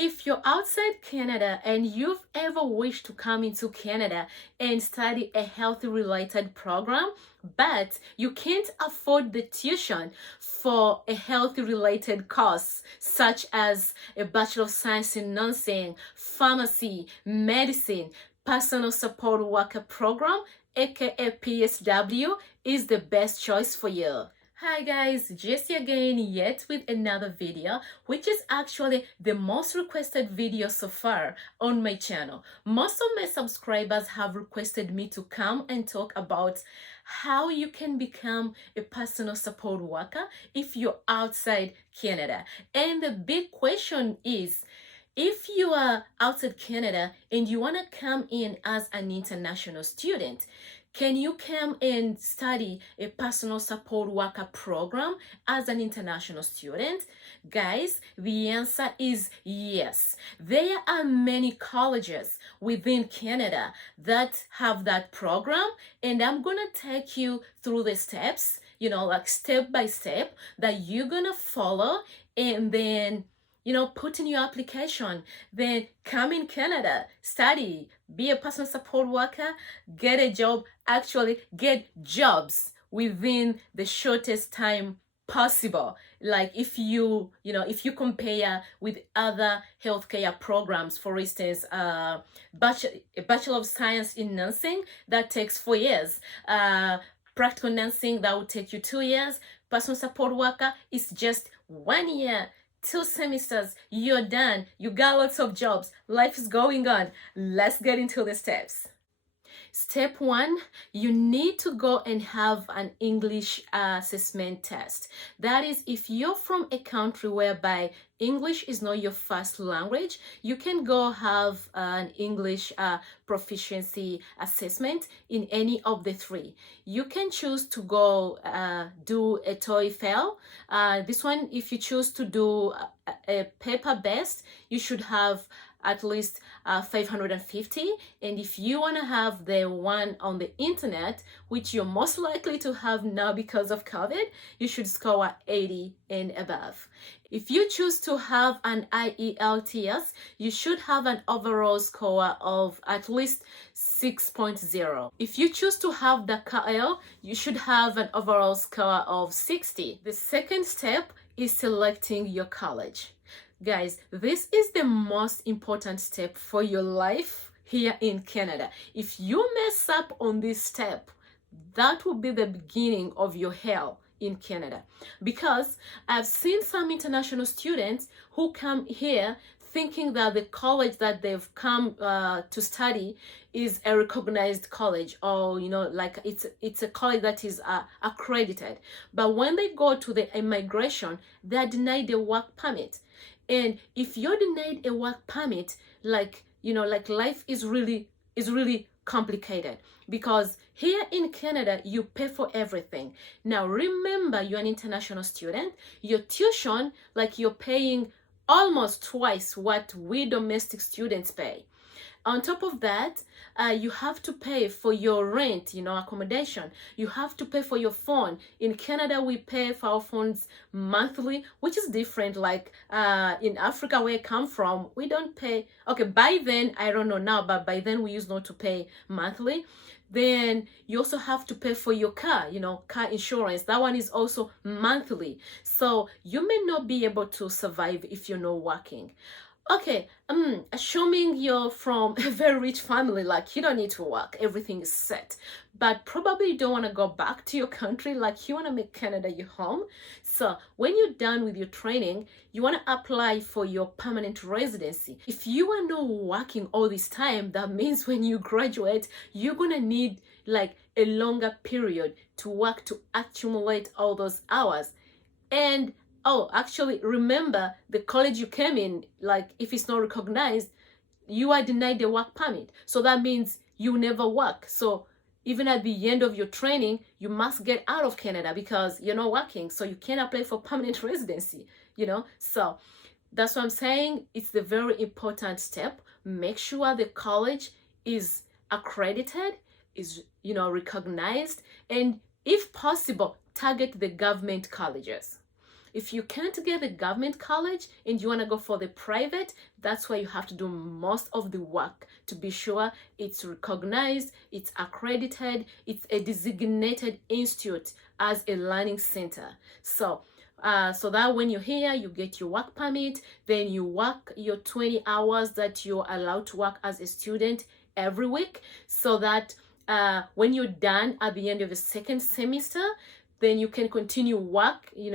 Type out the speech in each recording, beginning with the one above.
If you're outside Canada and you've ever wished to come into Canada and study a health related program, but you can't afford the tuition for a health related course, such as a Bachelor of Science in Nursing, Pharmacy, Medicine, Personal Support Worker Program, aka PSW, is the best choice for you. Hi guys, Jassy again, yet with another video, which is actually the most requested video so far on my channel. Most of my subscribers have requested me to come and talk about how you can become a personal support worker if you're outside Canada. And the big question is, if you are outside Canada and you want to come in as an international student, can you come and study a personal support worker program as an international student? Guys, the answer is yes. There are many colleges within Canada that have that program, and I'm gonna take you through the steps, like step by step that you're gonna follow, and then put in your application, then come in Canada, study, be a personal support worker, get a job, actually get jobs within the shortest time possible. Like if you compare with other healthcare programs, for instance, a Bachelor of Science in Nursing, that takes 4 years. Practical nursing, that will take you 2 years. Personal support worker is just 1 year. 2 semesters, you're done. You got lots of jobs. Life is going on. Let's get into the steps. Step 1, you need to go and have an English assessment test. That is, if you're from a country whereby English is not your first language, you can go have an English proficiency assessment in any of the 3. You can choose to go do a TOEFL. This one, if you choose to do a paper-based, you should have at least 550, and if you want to have the one on the internet, which you're most likely to have now because of COVID, you should score 80 and above. If you choose to have an IELTS, you should have an overall score of at least 6.0. If you choose to have the KL, you should have an overall score of 60. The second step is selecting your college. Guys, this is the most important step for your life here in Canada. If you mess up on this step, that will be the beginning of your hell in Canada. Because I've seen some international students who come here thinking that the college that they've come to study is a recognized college, or like it's a college that is accredited. But when they go to the immigration, they are denied a work permit. And if you're denied a work permit, like life is really complicated, because here in Canada you pay for everything. Now remember, you're an international student. Your tuition, like, you're paying almost twice what we domestic students pay. On top of that, you have to pay for your rent, accommodation. You have to pay for your phone. In Canada, we pay for our phones monthly, which is different. Like in Africa, where I come from, we don't pay. Okay, by then, I don't know now, but by then we used not to pay monthly. Then you also have to pay for your car, car insurance. That one is also monthly. So you may not be able to survive if you're not working. Okay, assuming you're from a very rich family, like you don't need to work, everything is set, but probably you don't want to go back to your country, like you want to make Canada your home. So when you're done with your training, you want to apply for your permanent residency. If you are not working all this time, that means when you graduate, you're gonna need like a longer period to work to accumulate all those hours. And oh, actually, remember, the college you came in, like if it's not recognized, you are denied the work permit. So that means you never work. So even at the end of your training, you must get out of Canada because you're not working. So you can't apply for permanent residency, So that's what I'm saying. It's the very important step. Make sure the college is accredited, is, recognized, and if possible, target the government colleges. if you can't get the government college and you want to go for the private, that's where you have to do most of the work to be sure it's recognized, it's accredited, it's a designated institute as a learning center. So that when you're here, you get your work permit, then you work your 20 hours that you're allowed to work as a student every week, so that when you're done at the end of the second semester, then you can continue working,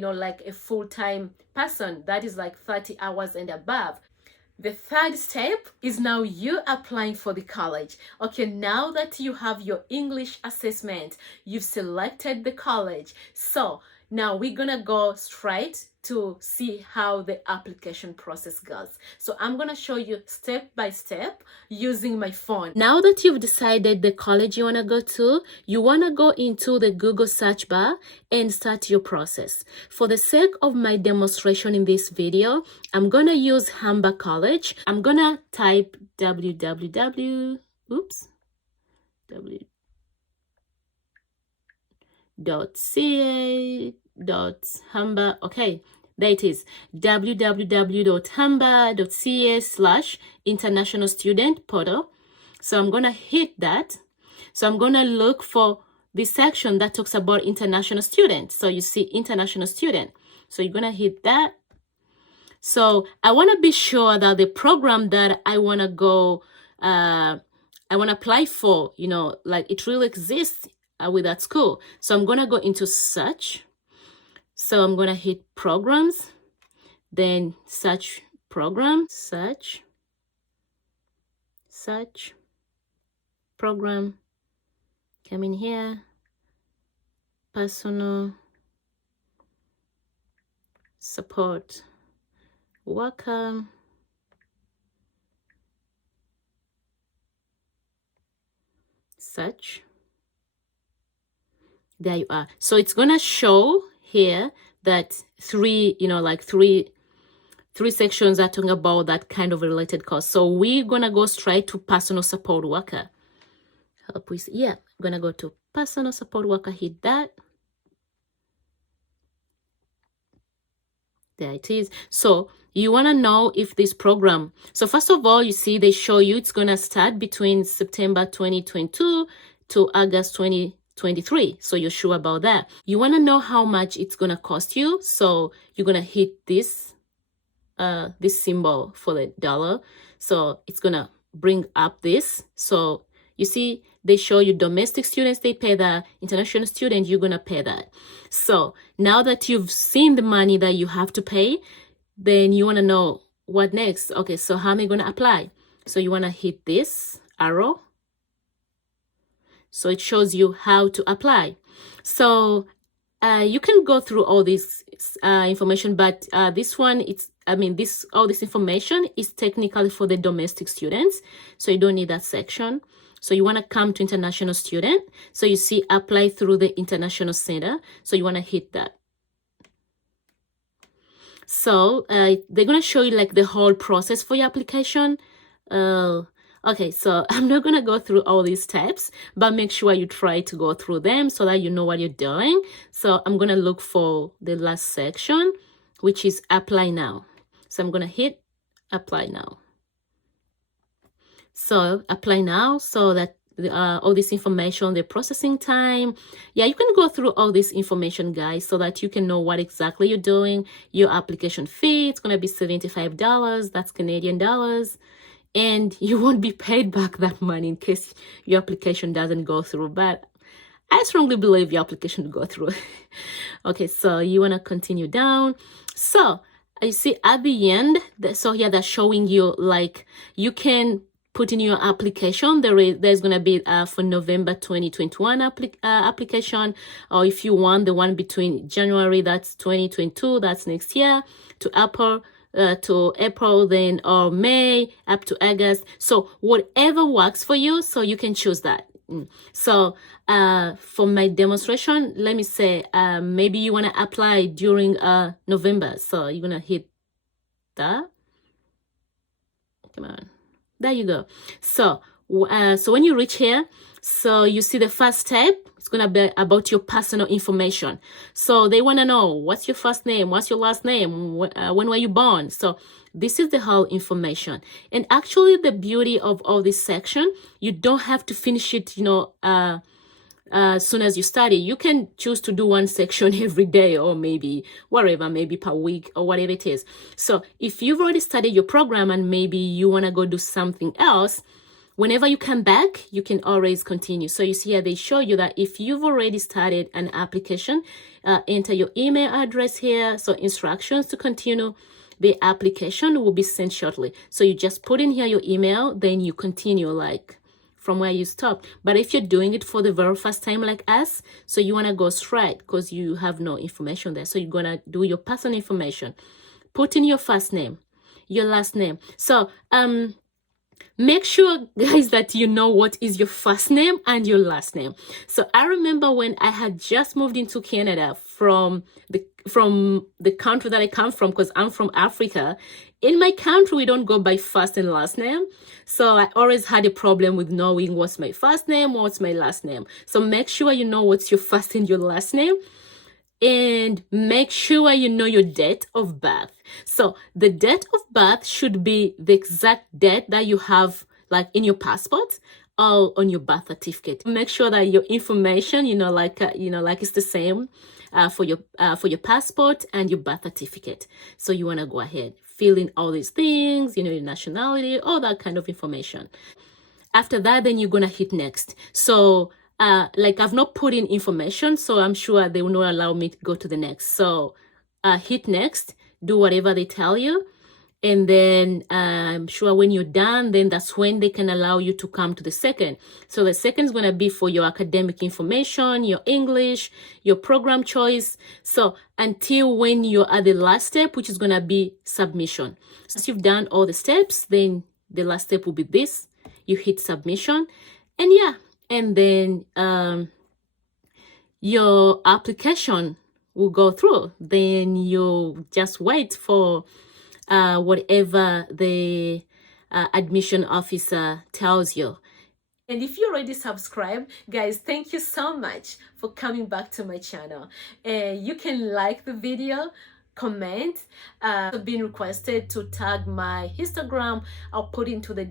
like a full-time person. That is like 30 hours and above. The third step is now you applying for the college. Okay, now that you have your English assessment, you've selected the college. So now we're gonna go straight to see how the application process goes. So I'm gonna show you step by step using my phone. Now that you've decided the college you wanna go to, you wanna go into the Google search bar and start your process. For the sake of my demonstration in this video, I'm gonna use Humber College. I'm gonna type www.ca.humber. Okay, there it is, www.humber.ca/international student portal. So I'm gonna hit that. So I'm gonna look for the section that talks about international students. So you see international student. So you're gonna hit that. So I want to be sure that the program that I want to go, I want to apply for, like it really exists with that school. So I'm going to go into search. So I'm going to hit programs, then search program, search program, come in here, personal support worker, search. There you are. So it's gonna show here that three sections are talking about that kind of related course. So we're gonna go straight to personal support worker. Help with, yeah, I'm gonna go to personal support worker, hit that. There it is. So you want to know if this program, so first of all, you see they show you it's going to start between September 2022 to August 2023. So you're sure about that. You want to know how much it's going to cost you. So you're going to hit this symbol for the dollar. So it's going to bring up this. So you see, they show you domestic students, they pay that. International student, you're going to pay that. So now that you've seen the money that you have to pay, then you want to know what next. Okay, so how am I going to apply? So you want to hit this arrow. So it shows you how to apply. So you can go through all this information, but this one, all this information is technically for the domestic students. So you don't need that section. So you want to come to international student. So you see apply through the international center. So you want to hit that. So they're going to show you like the whole process for your application. Okay, so I'm not going to go through all these steps, but make sure you try to go through them so that you know what you're doing. So I'm going to look for the last section, which is apply now. So I'm going to hit apply now. So apply now, so that all this information, the processing time. Yeah, you can go through all this information, guys, so that you can know what exactly you're doing. Your application fee, it's going to be $75. That's Canadian dollars. And you won't be paid back that money in case your application doesn't go through. But I strongly believe your application will go through. Okay, so you want to continue down. So you see at the end, so here they're showing you like you can put in your application. There's going to be for November 2021 application, or if you want the one between January, that's 2022, that's next year, to April then, or May up to August. So whatever works for you, so you can choose that. So for my demonstration, let me say maybe you want to apply during November. So you're going to hit that. Come on. There you go. So So when you reach here, so you see the first step, it's going to be about your personal information. So they want to know what's your first name, what's your last name, when were you born. So this is the whole information. And actually the beauty of all this section, you don't have to finish it, as soon as you study. You can choose to do one section every day, or maybe whatever, maybe per week or whatever it is. So if you've already studied your program and maybe you want to go do something else, whenever you come back, you can always continue. So you see here, they show you that if you've already started an application, enter your email address here. So instructions to continue. The application will be sent shortly. So you just put in here your email, then you continue like from where you stopped. But if you're doing it for the very first time like us, so you want to go straight because you have no information there. So you're going to do your personal information. Put in your first name, your last name. So make sure, guys, that you know what is your first name and your last name. So I remember when I had just moved into Canada from the country that I come from, because I'm from Africa. In my country, we don't go by first and last name. So I always had a problem with knowing what's my first name, what's my last name. So make sure you know what's your first and your last name. And make sure you know your date of birth. So the date of birth should be the exact date that you have like in your passport or on your birth certificate. Make sure that your information, like it's the same for your passport and your birth certificate. So you want to go ahead, fill in all these things, your nationality, all that kind of information. After that, then you're gonna hit next. So like I've not put in information, so I'm sure they will not allow me to go to the next. So hit next, do whatever they tell you. And then I'm sure when you're done, then that's when they can allow you to come to the second. So the second is going to be for your academic information, your English, your program choice. So until when you're at the last step, which is going to be submission. So once you've done all the steps, then the last step will be this. You hit submission. And yeah, and then your application will go through. Then you just wait for whatever the admission officer tells you. And if you already subscribed, guys, thank you so much for coming back to my channel. You can like the video, comment. I've been requested to tag my Instagram. I'll put into the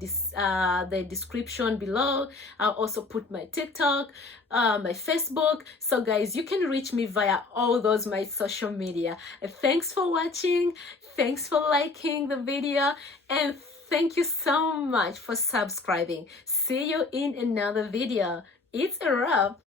description below. I'll also put my TikTok, my Facebook. So guys, you can reach me via all those my social media. Thanks for watching. Thanks for liking the video, and thank you so much for subscribing. See you in another video. It's a wrap.